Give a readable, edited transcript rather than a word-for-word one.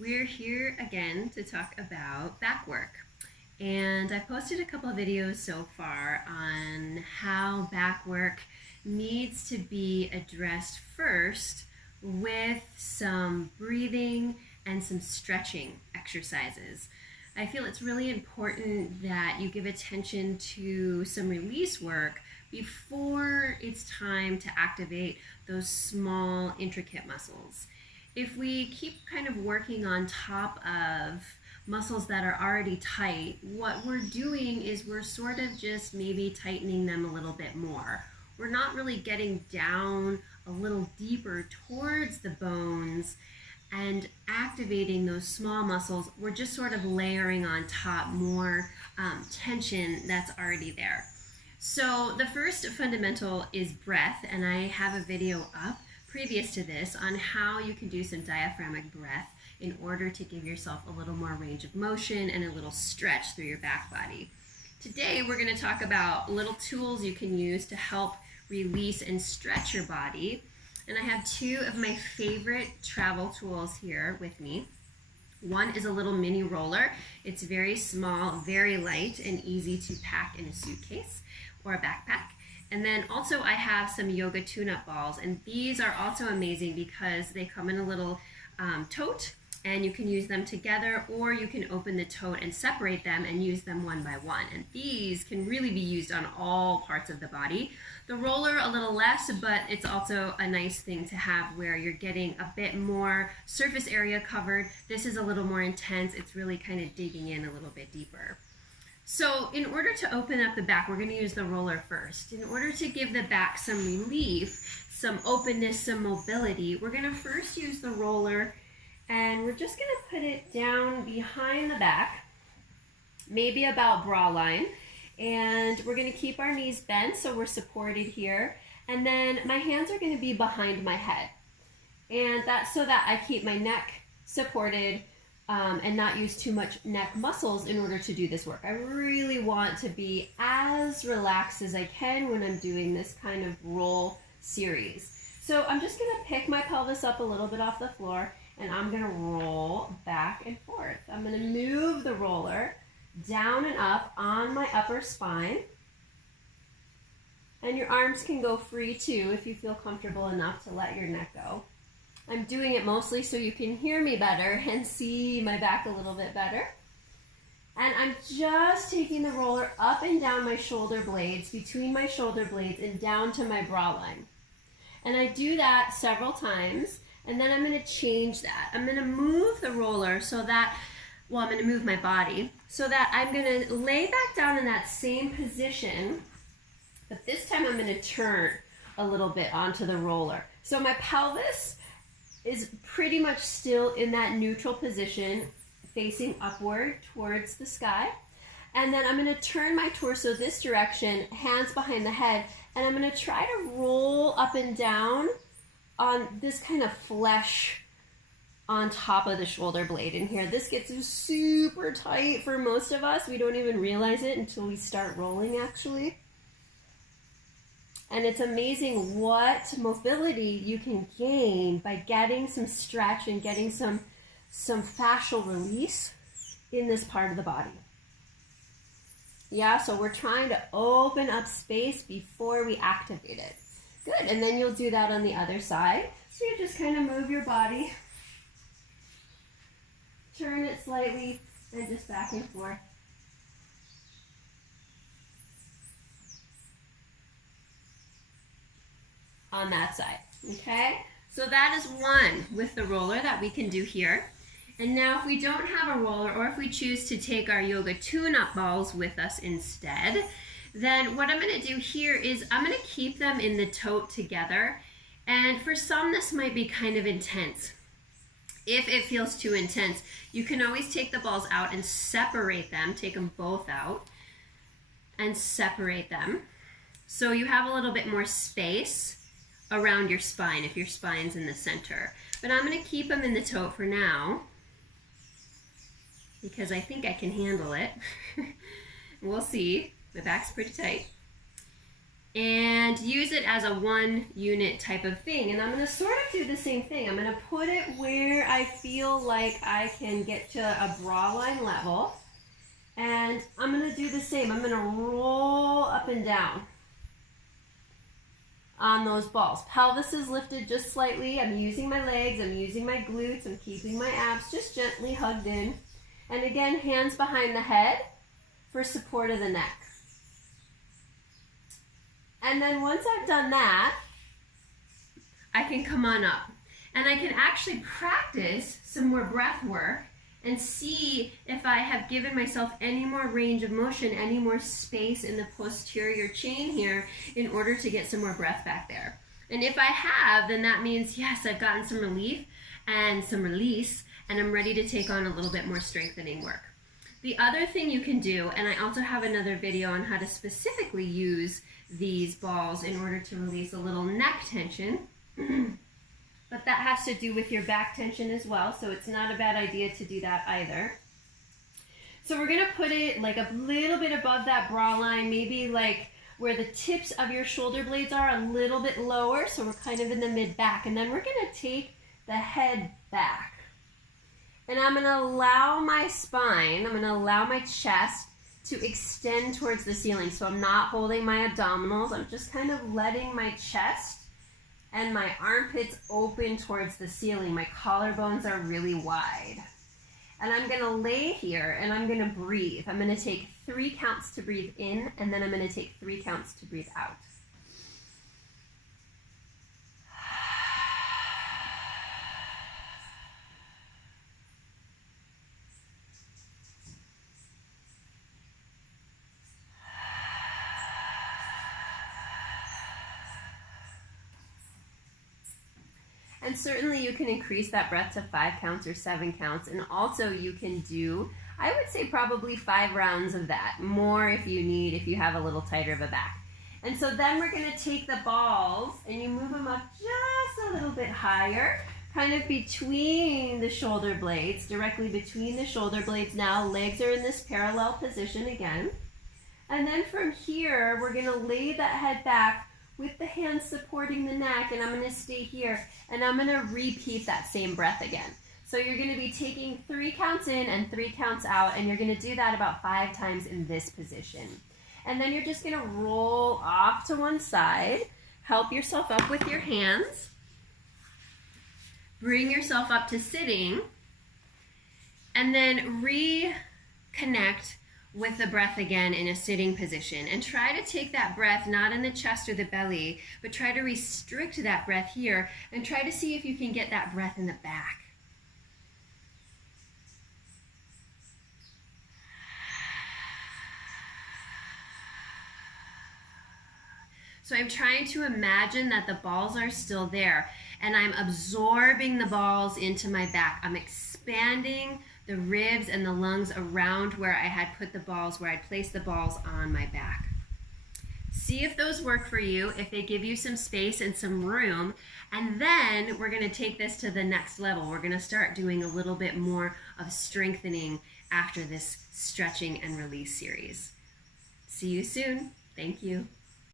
We're here again to talk about back work. And I've posted a couple of videos so far on how back work needs to be addressed first with some breathing and some stretching exercises. I feel it's really important that you give attention to some release work before it's time to activate those small, intricate muscles. If we keep kind of working on top of muscles that are already tight, what we're doing is we're sort of just maybe tightening them a little bit more. We're not really getting down a little deeper towards the bones and activating those small muscles. We're just sort of layering on top more tension that's already there. So the first fundamental is breath, and I have a video up previous to this on how you can do some diaphragmatic breath in order to give yourself a little more range of motion and a little stretch through your back body. Today we're going to talk about little tools you can use to help release and stretch your body. And I have two of my favorite travel tools here with me. One is a little mini roller. It's very small, very light, and easy to pack in a suitcase or a backpack. And then also I have some yoga tune-up balls, and these are also amazing because they come in a little tote, and you can use them together, or you can open the tote and separate them and use them one by one. And these can really be used on all parts of the body. The roller a little less, but it's also a nice thing to have where you're getting a bit more surface area covered. This is a little more intense. It's really kind of digging in a little bit deeper. So in order to open up the back, we're going to use the roller first. In order to give the back some relief, some openness, some mobility, we're going to first use the roller, and we're just going to put it down behind the back, maybe about bra line. And we're going to keep our knees bent so we're supported here. And then my hands are going to be behind my head. And that's so that I keep my neck supported and not use too much neck muscles in order to do this work. I really want to be as relaxed as I can when I'm doing this kind of roll series. So I'm just going to pick my pelvis up a little bit off the floor, and I'm going to roll back and forth. I'm going to move the roller down and up on my upper spine. And your arms can go free too if you feel comfortable enough to let your neck go. I'm doing it mostly so you can hear me better and see my back a little bit better. And I'm just taking the roller up and down my shoulder blades, between my shoulder blades and down to my bra line. And I do that several times, and then I'm going to change that. I'm going to move the roller so that, well, I'm going to move my body so that I'm going to lay back down in that same position, but this time I'm going to turn a little bit onto the roller. So my pelvis is pretty much still in that neutral position, facing upward towards the sky. And then I'm going to turn my torso this direction, hands behind the head, and I'm going to try to roll up and down on this kind of flesh on top of the shoulder blade in here. This gets super tight for most of us. We don't even realize it until we start rolling, actually. And it's amazing what mobility you can gain by getting some stretch and getting some fascial release in this part of the body. Yeah, so we're trying to open up space before we activate it. Good, and then you'll do that on the other side. So you just kind of move your body, turn it slightly, and just back and forth. On that side, okay? So that is one with the roller that we can do here. And now if we don't have a roller, or if we choose to take our yoga tune-up balls with us instead, then what I'm going to do here is I'm going to keep them in the tote together. And for some, this might be kind of intense. If it feels too intense, you can always take the balls out and separate them, take them both out and separate them. So you have a little bit more space around your spine if your spine's in the center. But I'm going to keep them in the tote for now because I think I can handle it. We'll see. My back's pretty tight. and use it as a 1 unit type of thing. And I'm going to sort of do the same thing. I'm going to put it where I feel like I can get to a bra line level. And I'm going to do the same. I'm going to roll up and down on those balls. Pelvis is lifted just slightly. I'm using my legs. I'm using my glutes. I'm keeping my abs just gently hugged in. And again, hands behind the head for support of the neck. And then once I've done that, I can come on up. And I can actually practice some more breath work and see if I have given myself any more range of motion, any more space in the posterior chain here in order to get some more breath back there. And if I have, then that means, yes, I've gotten some relief and some release, and I'm ready to take on a little bit more strengthening work. The other thing you can do, and I also have another video on how to specifically use these balls in order to release a little neck tension, but that has to do with your back tension as well, so it's not a bad idea to do that either. So we're going to put it like a little bit above that bra line, maybe like where the tips of your shoulder blades are, a little bit lower, so we're kind of in the mid-back. And then we're going to take the head back. And I'm going to allow my spine, I'm going to allow my chest to extend towards the ceiling. So I'm not holding my abdominals, I'm just kind of letting my chest and my armpits open towards the ceiling. My collarbones are really wide. And I'm going to lay here and I'm going to breathe. I'm going to take 3 counts to breathe in, and then I'm going to take 3 counts to breathe out. And certainly you can increase that breath to 5 counts or 7 counts. And also you can do, I would say probably 5 rounds of that. More if you need, if you have a little tighter of a back. And so then we're going to take the balls and you move them up just a little bit higher, kind of between the shoulder blades, directly between the shoulder blades now. Legs are in this parallel position again. And then from here, we're going to lay that head back with the hands supporting the neck, and I'm going to stay here, and I'm going to repeat that same breath again. So you're going to be taking 3 counts in and 3 counts out, and you're going to do that about 5 times in this position. And then you're just going to roll off to one side, help yourself up with your hands, bring yourself up to sitting, and then reconnect with the breath again in a sitting position. And try to take that breath not in the chest or the belly, but try to restrict that breath here and try to see if you can get that breath in the back. So I'm trying to imagine that the balls are still there and I'm absorbing the balls into my back. I'm expanding the ribs and the lungs around where I had put the balls, where I placed the balls on my back. See if those work for you, if they give you some space and some room, and then we're going to take this to the next level. We're going to start doing a little bit more of strengthening after this stretching and release series. See you soon. Thank you.